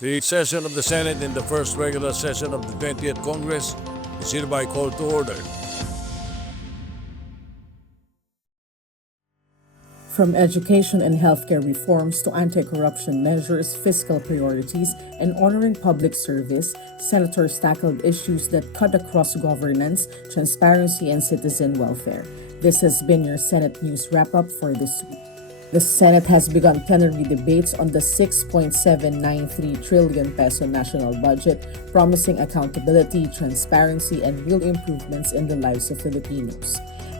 The session of the Senate in the first regular session of the 20th Congress is hereby called to order. From education and healthcare reforms to anti-corruption measures, fiscal priorities, and honoring public service, senators tackled issues that cut across governance, transparency, and citizen welfare. This has been your Senate News Wrap-Up for this week. The Senate has begun plenary debates on the 6.793 trillion peso national budget, promising accountability, transparency, and real improvements in the lives of Filipinos.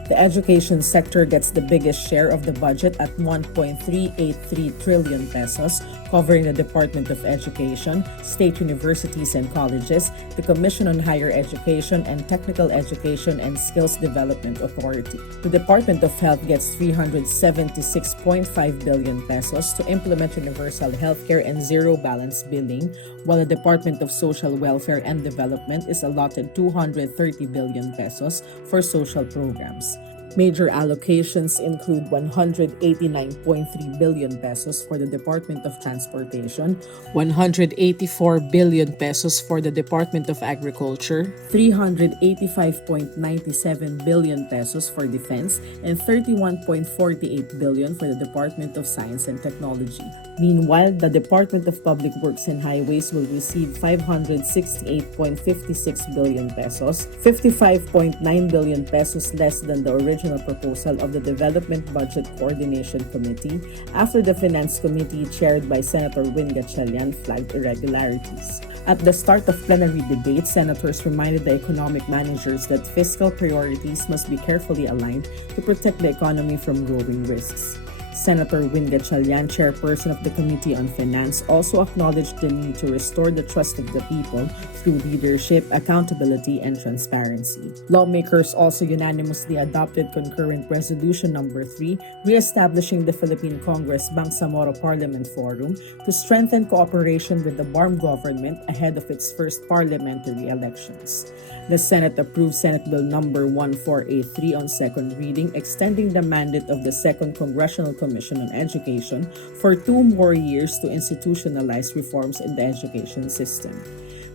The education sector gets the biggest share of the budget at 1.383 trillion pesos, covering the Department of Education, state universities and colleges, the Commission on Higher Education and Technical Education and Skills Development Authority. The Department of Health gets 376.5 billion pesos to implement universal healthcare and zero balance billing, while the Department of Social Welfare and Development is allotted 230 billion pesos for social programs. Major allocations include 189.3 billion pesos for the Department of Transportation, 184 billion pesos for the Department of Agriculture, 385.97 billion pesos for Defense, and 31.48 billion for the Department of Science and Technology. Meanwhile, the Department of Public Works and Highways will receive 568.56 billion pesos, 55.9 billion pesos less than the original proposal of the Development Budget Coordination Committee after the Finance Committee chaired by Senator Erwin Tulfo flagged irregularities. At the start of plenary debate, senators reminded the economic managers that fiscal priorities must be carefully aligned to protect the economy from growing risks. Senator Erwin Tulfo, chairperson of the Committee on Finance, also acknowledged the need to restore the trust of the people through leadership, accountability, and transparency. Lawmakers also unanimously adopted Concurrent Resolution No. 3, reestablishing the Philippine Congress Bangsamoro Parliament Forum to strengthen cooperation with the BARMM government ahead of its first parliamentary elections. The Senate approved Senate Bill No. 1483 on second reading, extending the mandate of the Second Congressional Commission on Education for 2 more years to institutionalize reforms in the education system.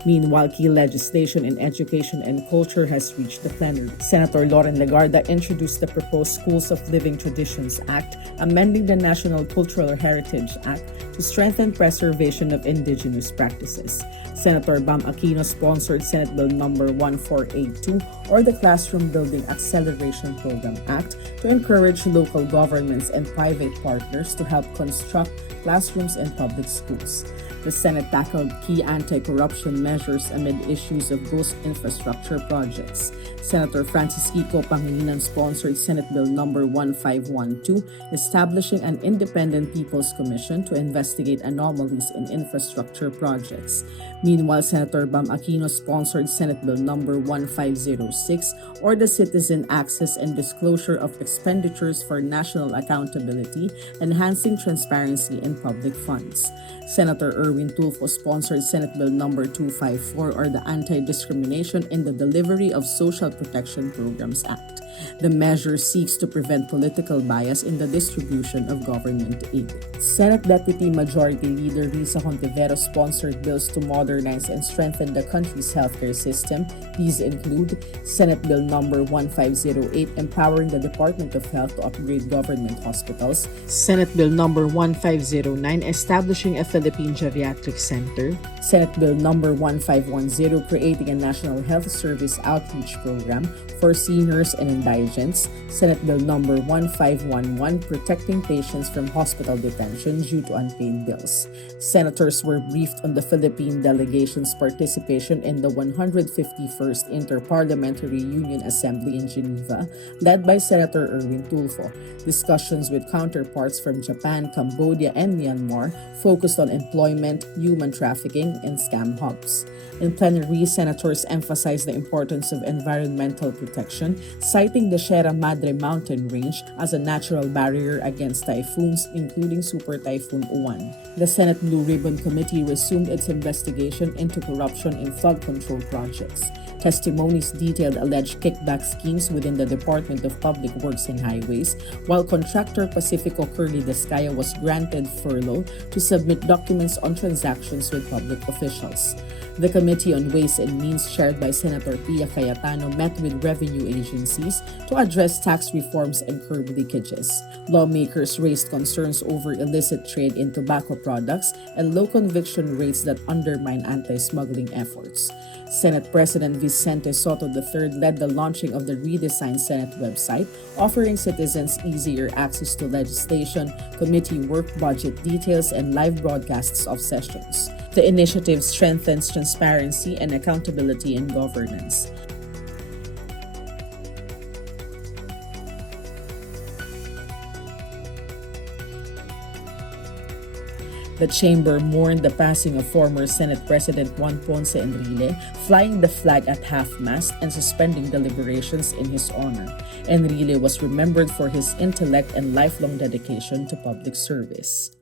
Meanwhile, key legislation in education and culture has reached the plenary. Senator Loren Legarda introduced the proposed Schools of Living Traditions Act, amending the National Cultural Heritage Act to strengthen preservation of indigenous practices. Senator Bam Aquino sponsored Senate Bill No. 1482, or the Classroom Building Acceleration Program Act, to encourage local governments and private partners to help construct classrooms in public schools. The Senate tackled key anti-corruption measures amid issues of ghost infrastructure projects. Senator Pacifico sponsored Senate Bill No. 1512, establishing an independent People's Commission to investigate anomalies in infrastructure projects. Meanwhile, Senator Bam Aquino sponsored Senate Bill No. 1506, or the Citizen Access and Disclosure of Expenditures for National Accountability, enhancing transparency in public funds. Senator Erwin Tulfo sponsored Senate Bill No. 254, or the Anti-Discrimination in the Delivery of Social Protection Programs Act. The measure seeks to prevent political bias in the distribution of government aid. Senate Deputy Majority Leader Risa Hontiveros sponsored bills to modernize and strengthen the country's healthcare system. These include Senate Bill No. 1508, empowering the Department of Health to upgrade government hospitals, Senate Bill No. 1509, establishing a Philippine Geriatric Center, Senate Bill No. 1510, creating a National Health Service Outreach Program for seniors and indigents, Senate Bill No. 1511, protecting patients from hospital detention due to unpaid bills. Senators were briefed on the Philippine delegation's participation in the 151st Inter-Parliamentary Union Assembly in Geneva, led by Senator Erwin Tulfo. Discussions with counterparts from Japan, Cambodia, and Myanmar focused on employment, human trafficking, and scam hubs. In plenary, senators emphasized the importance of environmental protection, citing the Sierra Madre Mountain Range as a natural barrier against typhoons, including Super Typhoon Juan. The Senate Blue Ribbon Committee resumed its investigation into corruption in flood control projects. Testimonies detailed alleged kickback schemes within the Department of Public Works and Highways, while contractor Pacifico Curlee Discaya was granted furlough to submit documents on transactions with public officials. The Committee on Ways and Means, chaired by Senator Pia Cayetano, met with revenue agencies to address tax reforms and curb leakages. Lawmakers raised concerns over illicit trade in tobacco products and low conviction rates that undermine anti-smuggling efforts. Senate President Vicente Soto III led the launching of the redesigned Senate website, offering citizens easier access to legislation, committee work, budget details, and live broadcasts of sessions. The initiative strengthens transparency and accountability in governance. The chamber mourned the passing of former Senate President Juan Ponce Enrile, flying the flag at half-mast and suspending deliberations in his honor. Enrile was remembered for his intellect and lifelong dedication to public service.